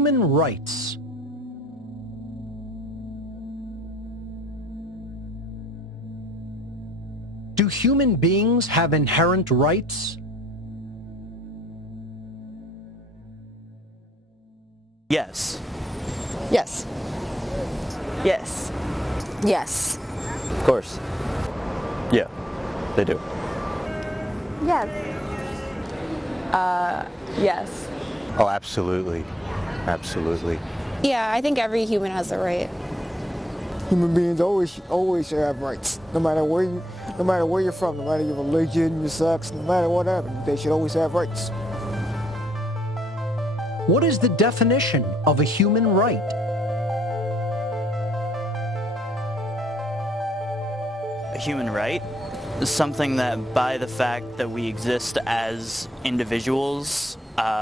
human rights. Do human beings have inherent rights? Yes. Yes. Yes. Yes. Of course. Yeah, they do. Yes. Yes. Oh, absolutely. Absolutely. Yeah, I think every human has a right. Human beings always should have rights, no matter where you're from, no matter your religion, your sex, no matter whatever. They should always have rights. What is the definition of a human right? A human right is something that, by the fact that we exist as individuals,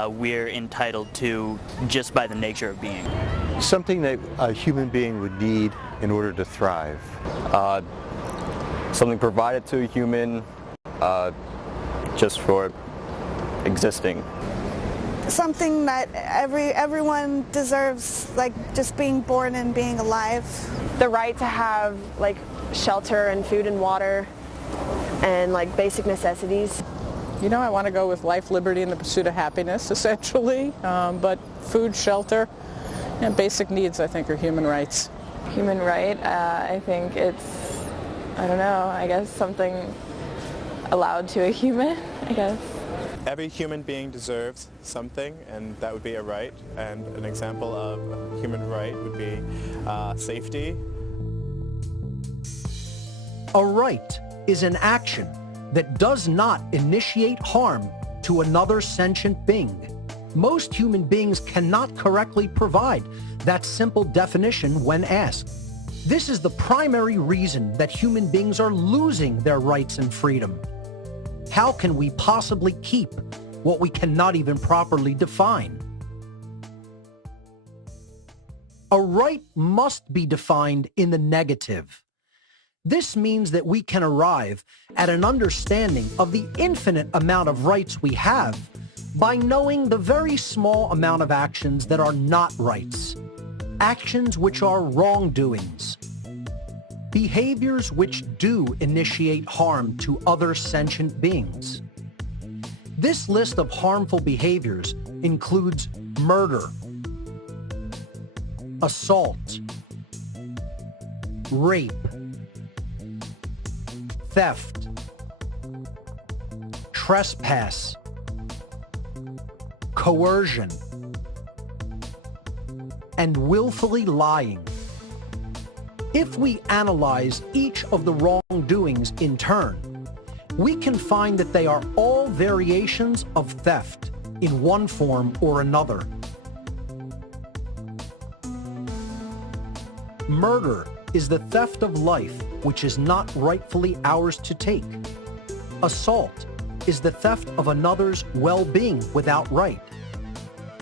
we're entitled to just by the nature of being. Something that a human being would need in order to thrive. Something provided to a human just for existing. Something that everyone deserves, like just being born and being alive. The right to have like shelter and food and water and like basic necessities. You know, I want to go with life, liberty, and the pursuit of happiness, essentially. But food, shelter, and basic needs, I think, are human rights. Human right, I think it's, I don't know, I guess something allowed to a human, I guess. Every human being deserves something, and that would be a right. And an example of a human right would be safety. A right is an action that does not initiate harm to another sentient being. Most human beings cannot correctly provide that simple definition when asked. This is the primary reason that human beings are losing their rights and freedom. How can we possibly keep what we cannot even properly define? A right must be defined in the negative. This means that we can arrive at an understanding of the infinite amount of rights we have by knowing the very small amount of actions that are not rights, actions which are wrongdoings, behaviors which do initiate harm to other sentient beings. This list of harmful behaviors includes murder, assault, rape, theft, trespass, coercion, and willfully lying. If we analyze each of the wrongdoings in turn, we can find that they are all variations of theft in one form or another. Murder is the theft of life which is not rightfully ours to take. Assault is the theft of another's well-being without right.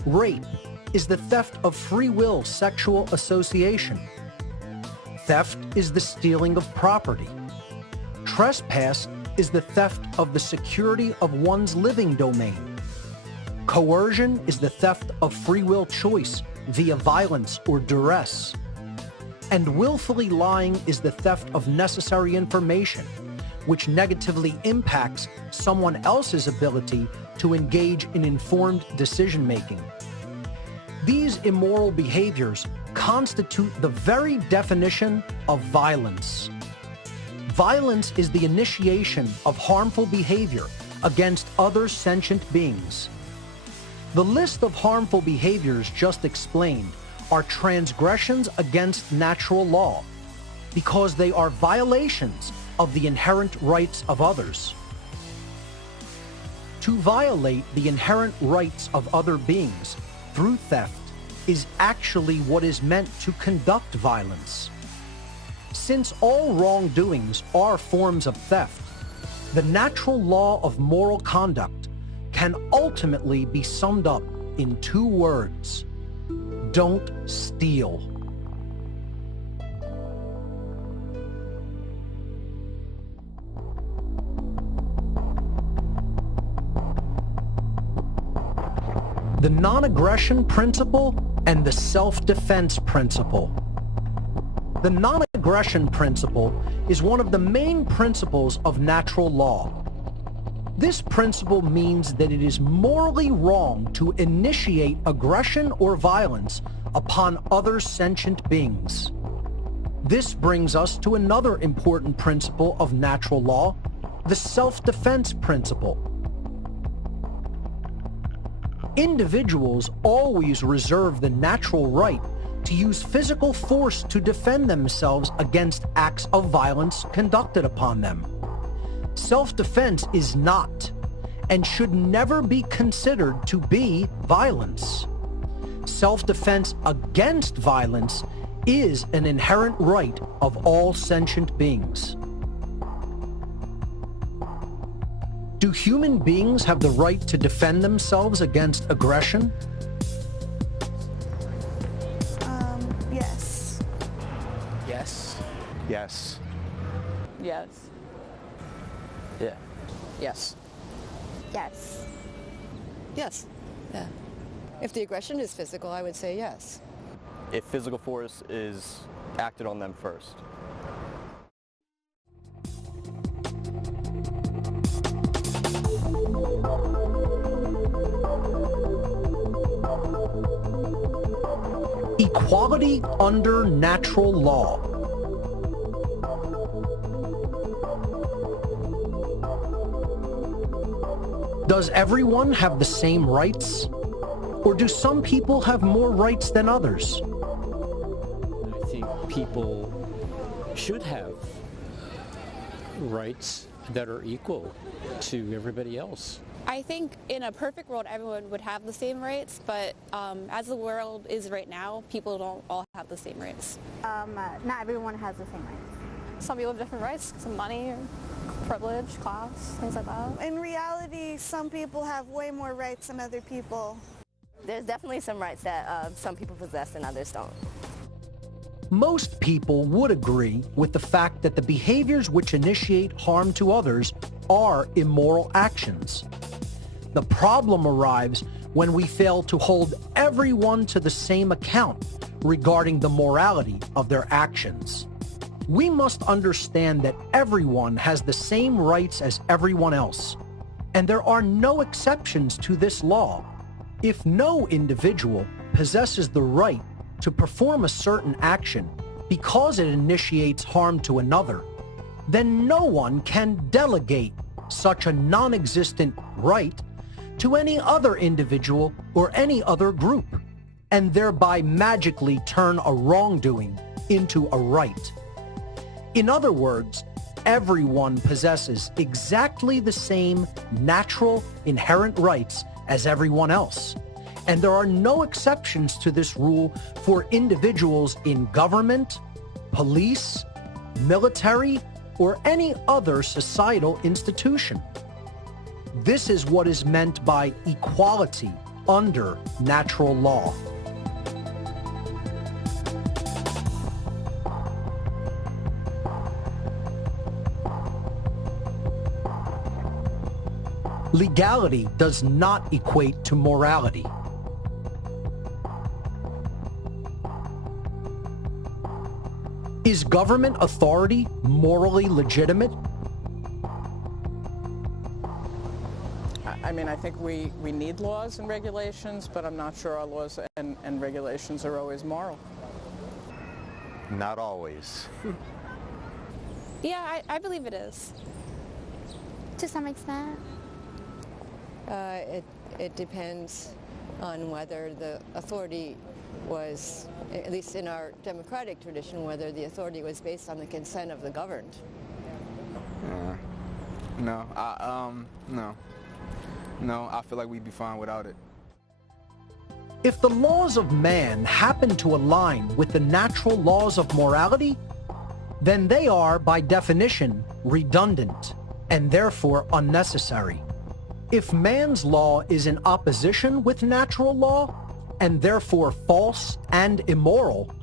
Rape is the theft of free will sexual association. Theft is the stealing of property. Trespass is the theft of the security of one's living domain. Coercion is the theft of free will choice via violence or duress. And willfully lying is the theft of necessary information, which negatively impacts someone else's ability to engage in informed decision-making. These immoral behaviors constitute the very definition of violence. Violence is the initiation of harmful behavior against other sentient beings. The list of harmful behaviors just explained are transgressions against natural law because they are violations of the inherent rights of others. To violate the inherent rights of other beings through theft is actually what is meant to conduct violence. Since all wrongdoings are forms of theft, the natural law of moral conduct can ultimately be summed up in two words: don't steal. The non-aggression principle and the self-defense principle. The non-aggression principle is one of the main principles of natural law. This principle means that it is morally wrong to initiate aggression or violence upon other sentient beings. This brings us to another important principle of natural law, the self-defense principle. Individuals always reserve the natural right to use physical force to defend themselves against acts of violence conducted upon them. Self-defense is not, and should never be considered to be, violence. Self-defense against violence is an inherent right of all sentient beings. Do human beings have the right to defend themselves against aggression? Yes. Yes. Yes. Yes. Yeah. Yes. Yes. Yes. Yeah. If the aggression is physical, I would say yes. If physical force is acted on them first. Equality under natural law. Does everyone have the same rights? Or do some people have more rights than others? I think people should have rights that are equal to everybody else. I think in a perfect world, everyone would have the same rights, but as the world is right now, people don't all have the same rights. Not everyone has the same rights. Some people have different rights, some money, or privilege, class, things like that. In reality, some people have way more rights than other people. There's definitely some rights that some people possess and others don't. Most people would agree with the fact that the behaviors which initiate harm to others are immoral actions. The problem arrives when we fail to hold everyone to the same account regarding the morality of their actions. We must understand that everyone has the same rights as everyone else, and there are no exceptions to this law. If no individual possesses the right to perform a certain action because it initiates harm to another, then no one can delegate such a non-existent right to any other individual or any other group, and thereby magically turn a wrongdoing into a right. In other words, everyone possesses exactly the same natural, inherent rights as everyone else, and there are no exceptions to this rule for individuals in government, police, military, or any other societal institution. This is what is meant by equality under natural law. Legality does not equate to morality. Is government authority morally legitimate? I mean, I think we need laws and regulations, but I'm not sure our laws and regulations are always moral. Not always. Yeah, I believe it is. To some extent. It depends on whether the authority was, at least in our democratic tradition, whether the authority was based on the consent of the governed. No, I feel like we'd be fine without it. If the laws of man happen to align with the natural laws of morality, then they are, by definition, redundant and therefore unnecessary. If man's law is in opposition with natural law, and therefore false and immoral,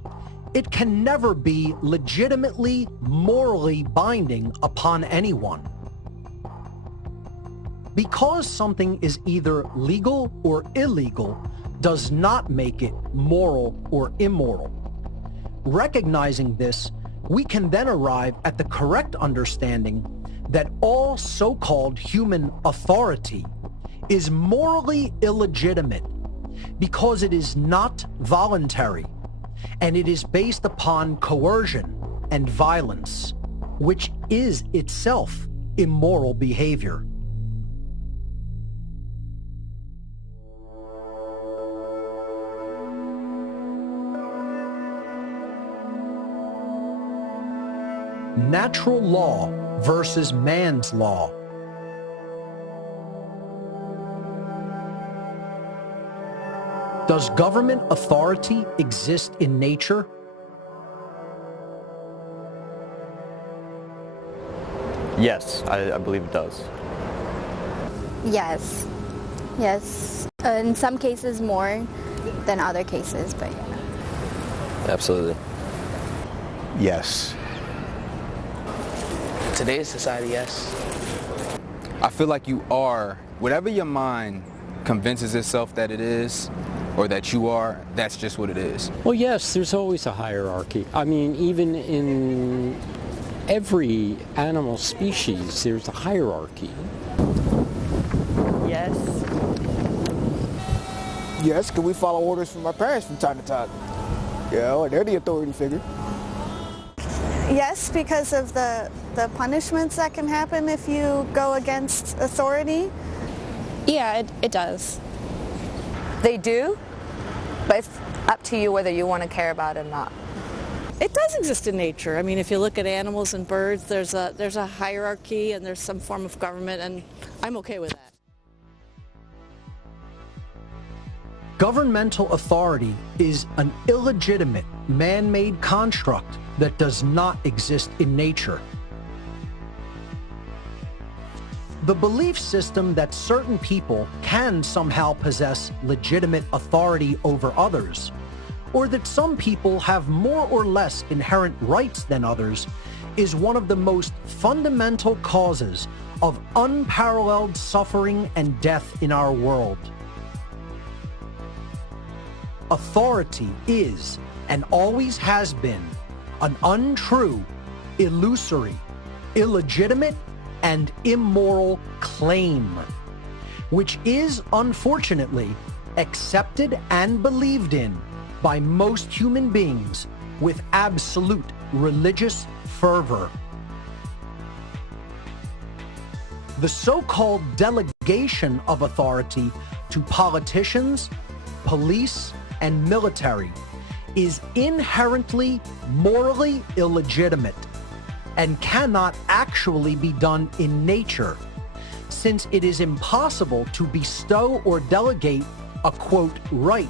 it can never be legitimately morally binding upon anyone. Because something is either legal or illegal does not make it moral or immoral. Recognizing this, we can then arrive at the correct understanding that all so-called human authority is morally illegitimate because it is not voluntary, and it is based upon coercion and violence, which is itself immoral behavior. Natural law versus man's law. Does government authority exist in nature? Yes, I believe it does. Yes. Yes. In some cases more than other cases, but yeah. Absolutely. Yes. Today's society, yes. I feel like you are, whatever your mind convinces itself that it is, or that you are, that's just what it is. Well, yes, there's always a hierarchy. I mean, even in every animal species, there's a hierarchy. Yes. Yes, because we follow orders from our parents from time to time. Yeah, they're the authority figure. Yes, because of the punishments that can happen if you go against authority. Yeah, it does. They do, but it's up to you whether you want to care about it or not. It does exist in nature. I mean, if you look at animals and birds, there's a hierarchy and there's some form of government, and I'm okay with that. Governmental authority is an illegitimate, man-made construct that does not exist in nature. The belief system that certain people can somehow possess legitimate authority over others, or that some people have more or less inherent rights than others, is one of the most fundamental causes of unparalleled suffering and death in our world. Authority is, and always has been, an untrue, illusory, illegitimate, and immoral claim, which is, unfortunately, accepted and believed in by most human beings with absolute religious fervor. The so-called delegation of authority to politicians, police, and military is inherently morally illegitimate and cannot actually be done in nature, since it is impossible to bestow or delegate a, quote, right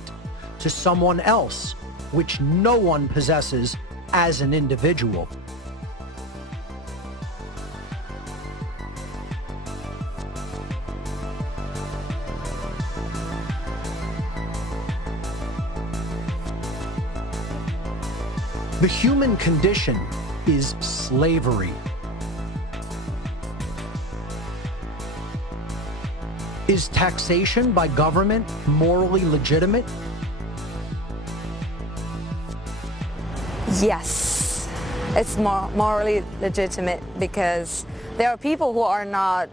to someone else, which no one possesses as an individual. The human condition is slavery. Is taxation by government morally legitimate? Yes, it's morally legitimate because there are people who are not,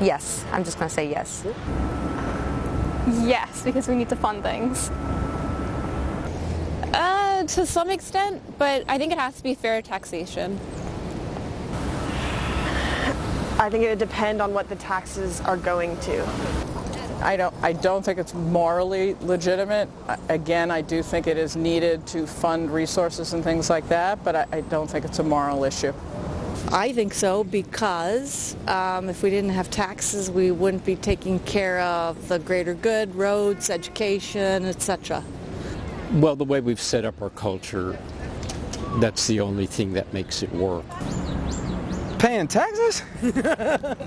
yes, I'm just going to say yes. Yes, because we need to fund things. To some extent, but I think it has to be fair taxation. I think it would depend on what the taxes are going to. I don't think it's morally legitimate. Again, I do think it is needed to fund resources and things like that, but I don't think it's a moral issue. I think so because if we didn't have taxes, we wouldn't be taking care of the greater good, roads, education, etc. Well, the way we've set up our culture, that's the only thing that makes it work. Paying taxes?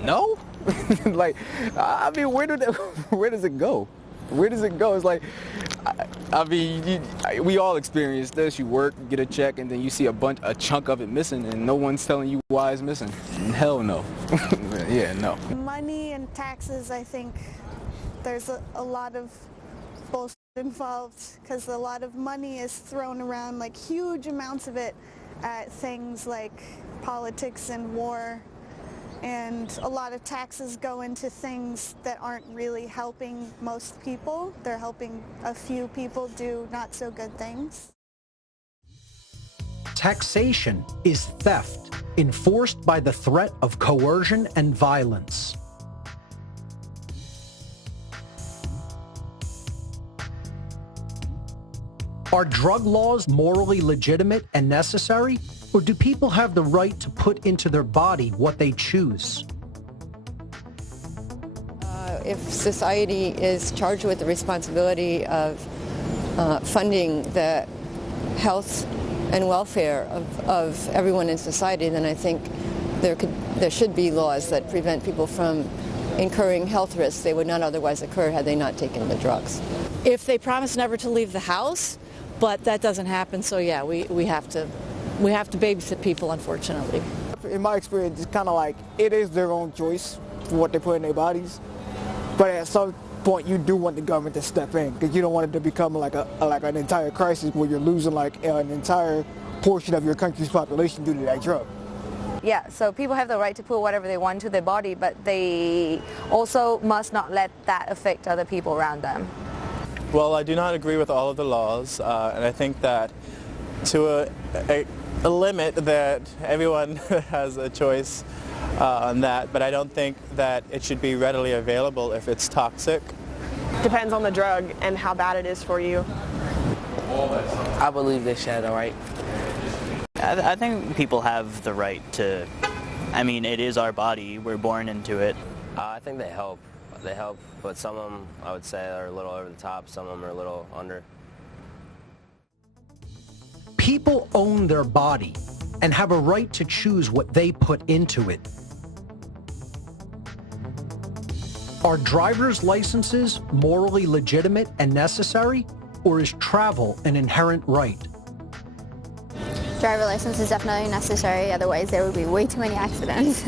No. Like, I mean, where does it go? Where does it go? It's like, I mean, we all experience this. You work, get a check, and then you see a chunk of it missing, and no one's telling you why it's missing. Hell no. Yeah, no. Money and taxes, I think, there's a lot of bullshit involved because a lot of money is thrown around, like huge amounts of it, at things like politics and war. And a lot of taxes go into things that aren't really helping most people. They're helping a few people do not so good things. Taxation is theft enforced by the threat of coercion and violence. Are drug laws morally legitimate and necessary? Or do people have the right to put into their body what they choose? If society is charged with the responsibility of funding the health and welfare of everyone in society, then I think there should be laws that prevent people from incurring health risks they would not otherwise occur had they not taken the drugs. If they promise never to leave the house, but that doesn't happen, so yeah, we have to babysit people, unfortunately. In my experience, it's kind of like it is their own choice for what they put in their bodies. But at some point, you do want the government to step in because you don't want it to become like an entire crisis where you're losing like an entire portion of your country's population due to that drug. Yeah, so people have the right to put whatever they want to their body, but they also must not let that affect other people around them. Well, I do not agree with all of the laws, and I think that to a limit that everyone has a choice on that, but I don't think that it should be readily available if it's toxic. Depends on the drug and how bad it is for you. I believe they should have the right. I think people have the right to, I mean, it is our body, we're born into it. I think they help. They help, but some of them, I would say, are a little over the top, some of them are a little under. People own their body and have a right to choose what they put into it. Are driver's licenses morally legitimate and necessary, or is travel an inherent right? Driver license is definitely necessary, otherwise there would be way too many accidents.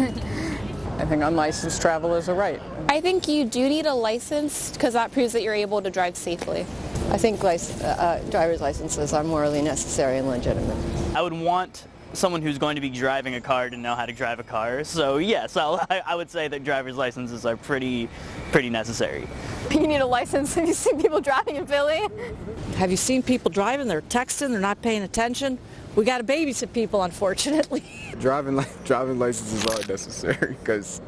I think unlicensed travel is a right. I think you do need a license because that proves that you're able to drive safely. I think driver's licenses are morally necessary and legitimate. I would want someone who's going to be driving a car to know how to drive a car, so yes, I would say that driver's licenses are pretty necessary. You need a license. Have you seen people driving in Philly? Have you seen people driving? They're texting, they're not paying attention. We got to babysit people, unfortunately. Driving licenses are necessary because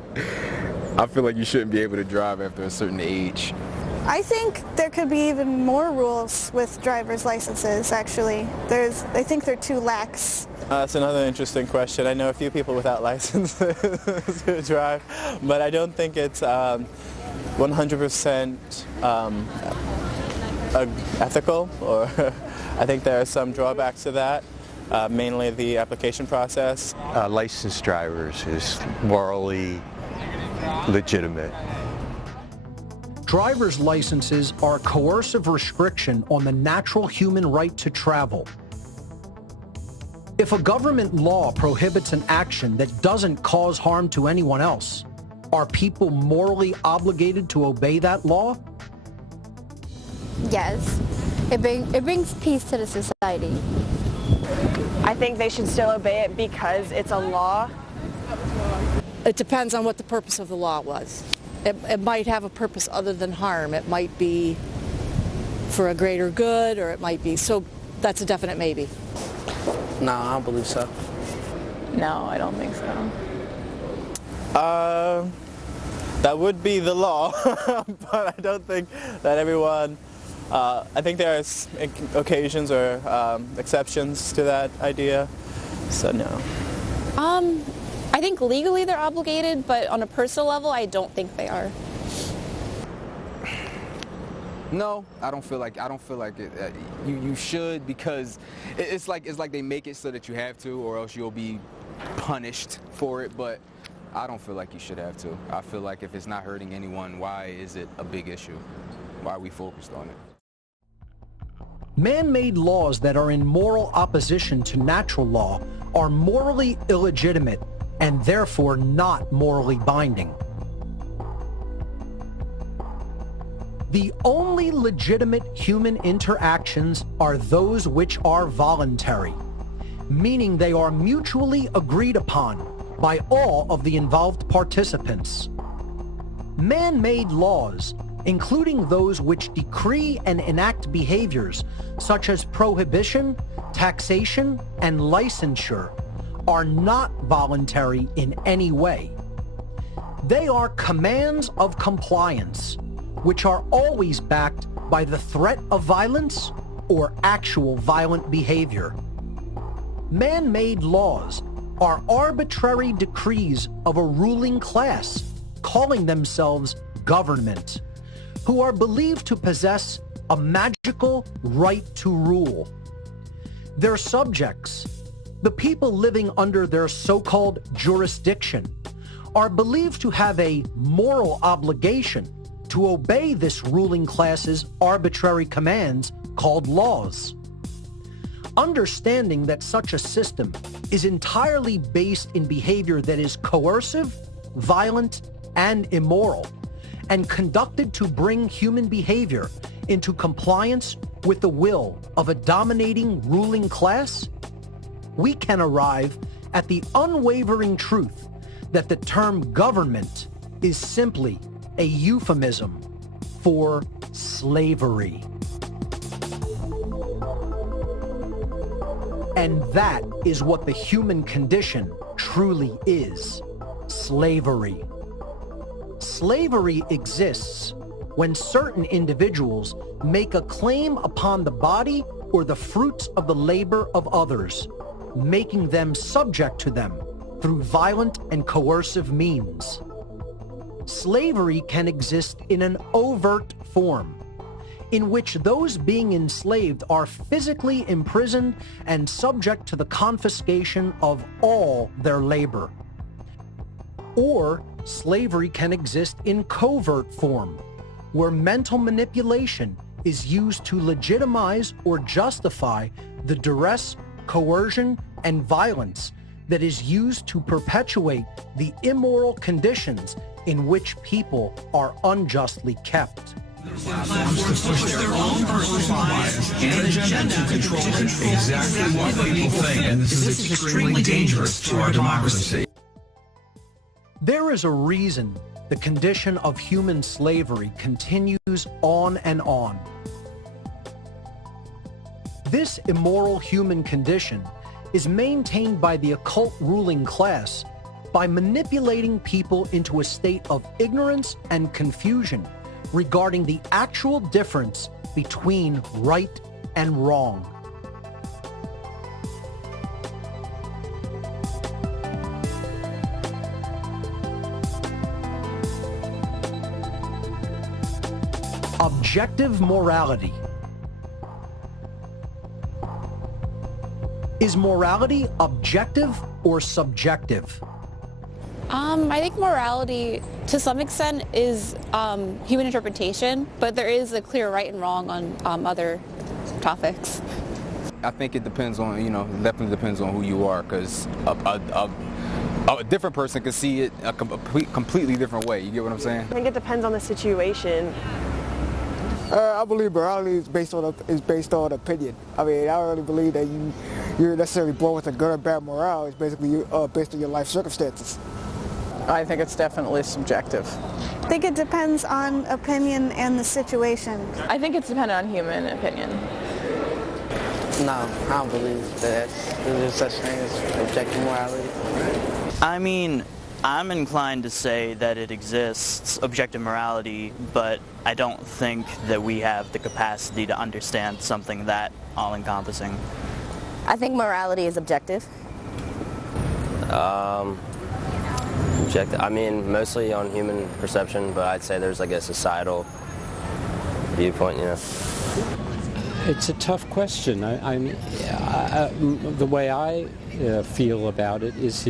I feel like you shouldn't be able to drive after a certain age. I think there could be even more rules with driver's licenses, actually. I think they're too lax. That's another interesting question. I know a few people without licenses who drive, but I don't think it's 100% ethical, or I think there are some drawbacks to that, mainly the application process. Licensed drivers is morally legitimate. Driver's licenses are a coercive restriction on the natural human right to travel. If a government law prohibits an action that doesn't cause harm to anyone else, are people morally obligated to obey that law? Yes. It brings peace to the society. I think they should still obey it because it's a law. It depends on what the purpose of the law was. It might have a purpose other than harm. It might be for a greater good, or it might be, so that's a definite maybe. No, I don't believe so. No, I don't think so. That would be the law, but I don't think that everyone, I think there are occasions or exceptions to that idea, so no. I think legally they're obligated, but on a personal level, I don't think they are. No, I don't feel like it. You should, because it's like they make it so that you have to, or else you'll be punished for it. But I don't feel like you should have to. I feel like if it's not hurting anyone, why is it a big issue? Why are we focused on it? Man-made laws that are in moral opposition to natural law are morally illegitimate and therefore not morally binding. The only legitimate human interactions are those which are voluntary, meaning they are mutually agreed upon by all of the involved participants. Man-made laws, including those which decree and enact behaviors such as prohibition, taxation, and licensure, are not voluntary in any way. They are commands of compliance, which are always backed by the threat of violence or actual violent behavior. Man-made laws are arbitrary decrees of a ruling class calling themselves government, who are believed to possess a magical right to rule. Their subjects, the people living under their so-called jurisdiction, are believed to have a moral obligation to obey this ruling class's arbitrary commands called laws. Understanding that such a system is entirely based in behavior that is coercive, violent, and immoral, and conducted to bring human behavior into compliance with the will of a dominating ruling class, we can arrive at the unwavering truth that the term government is simply a euphemism for slavery. And that is what the human condition truly is: slavery. Slavery exists when certain individuals make a claim upon the body or the fruits of the labor of others, making them subject to them through violent and coercive means. Slavery can exist in an overt form, in which those being enslaved are physically imprisoned and subject to the confiscation of all their labor. Or slavery can exist in covert form, where mental manipulation is used to legitimize or justify the duress, coercion, and violence that is used to perpetuate the immoral conditions in which people are unjustly kept. Platforms to push their own personal bias and agenda to control exactly what people think, and this is extremely dangerous to our democracy. There is a reason the condition of human slavery continues on and on. This immoral human condition is maintained by the occult ruling class by manipulating people into a state of ignorance and confusion regarding the actual difference between right and wrong. Objective morality. Is morality objective or subjective? I think morality, to some extent, is human interpretation, but there is a clear right and wrong on other topics. I think it depends on, definitely depends on who you are, because a different person can see it a completely different way. You get what I'm saying? I think it depends on the situation. I believe morality is based on opinion. I mean, I don't really believe that you're necessarily born with a good or bad morale. It's basically based on your life circumstances. I think it's definitely subjective. I think it depends on opinion and the situation. I think it's dependent on human opinion. No, I don't believe that there's such thing as objective morality. I mean, I'm inclined to say that it exists, objective morality, but I don't think that we have the capacity to understand something that all-encompassing. I think morality is objective. Objective. I mean, mostly on human perception, but I'd say there's like a societal viewpoint, It's a tough question. The way I feel about it is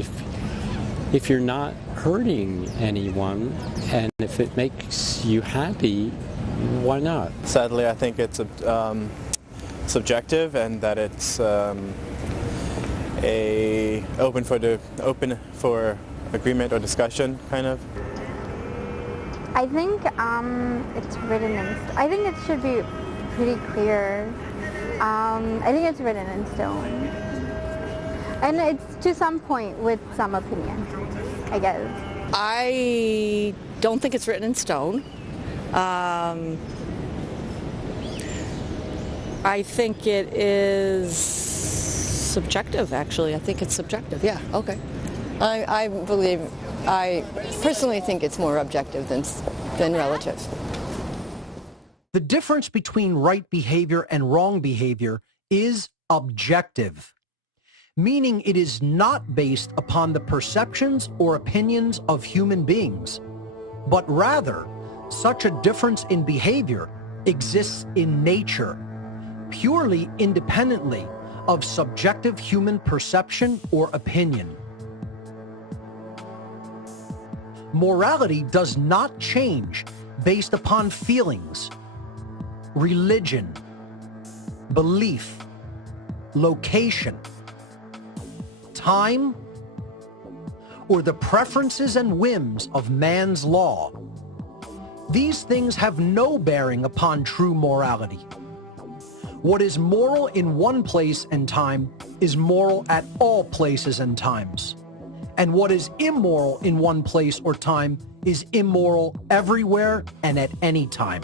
if you're not hurting anyone and if it makes you happy, why not? Sadly, I think it's subjective, and that it's open for agreement or discussion, kind of. I think it's written in. I think it should be pretty clear. I think it's written in stone, and it's to some point with some opinion, I guess. I don't think it's written in stone. I think it is subjective, actually. I think it's subjective. Yeah, okay. I personally think it's more objective than relative. The difference between right behavior and wrong behavior is objective, meaning it is not based upon the perceptions or opinions of human beings, but rather such a difference in behavior exists in nature, purely independently of subjective human perception or opinion. Morality does not change based upon feelings, religion, belief, location, time, or the preferences and whims of man's law. These things have no bearing upon true morality. What is moral in one place and time is moral at all places and times. And what is immoral in one place or time is immoral everywhere and at any time.